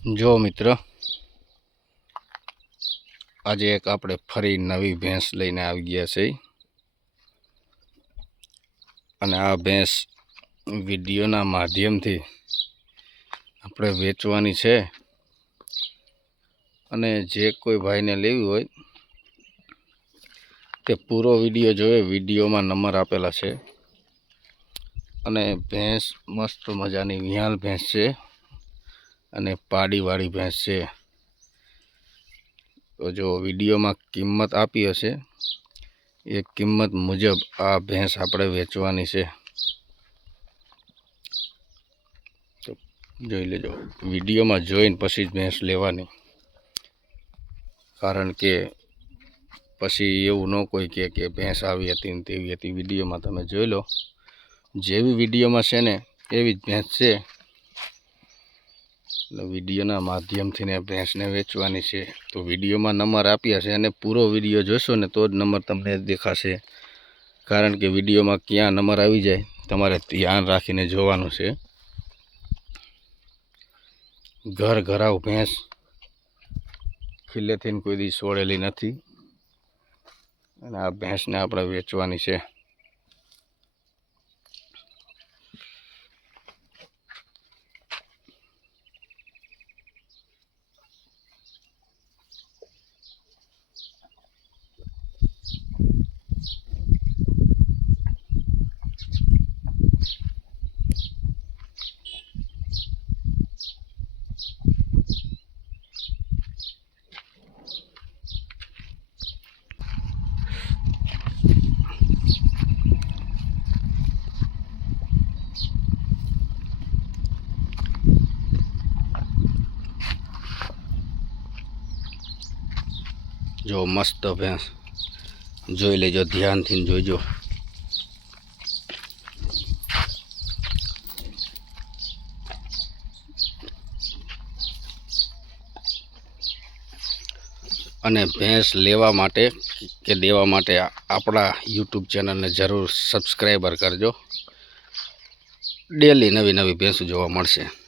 જો મિત્ર, આજે એક આપણે ફરી નવી ભેંસ લઈને આવી ગયા છે અને આ ભેંસ વિડીયોના માધ્યમથી આપણે વેચવાની છે અને જે કોઈ ભાઈને લેવી હોય તે પૂરો વિડીયો જોવે। વિડીયોમાં નંબર આપેલા છે અને ભેંસ મસ્ત મજાની વિહાલ ભેંસ છે અને પાડીવાળી ભેંસ છે। તો જો વિડીયોમાં કિંમત આપી હશે એ કિંમત મુજબ આ ભેંસ આપણે વેચવાની છે। તો જોઈ લેજો, વિડીયોમાં જોઈને પછી જ ભેંસ લેવાની, કારણ કે પછી એવું ન કોઈ કે ભેંસ આવી હતી ને તેવી હતી। વિડીયોમાં તમે જોઈ લો, જેવી વિડીયોમાં છે ને એવી જ ભેંસ છે। વિડીયોના માધ્યમથી ને ભેંસને વેચવાની છે। તો વિડીયોમાં નંબર આપ્યા છે અને પૂરો વિડીયો જોશો ને તો જ નંબર તમને દેખાશે, કારણ કે વિડીયોમાં ક્યાં નંબર આવી જાય તમારે ધ્યાન રાખીને જોવાનું છે। ઘર ઘરાવ ભેંસ ખીલેથી કોઈ દી છોડેલી નથી અને આ ભેંસને આપણે વેચવાની છે। જો મસ્ત ભેંસ, જોઈ લેજો, ધ્યાનથી જોઈજો। અને ભેંસ લેવા માટે કે દેવા માટે આપણા યુટ્યુબ ચેનલને જરૂર સબસ્ક્રાઈબર કરજો। ડેલી નવી નવી ભેંસ જોવા મળશે।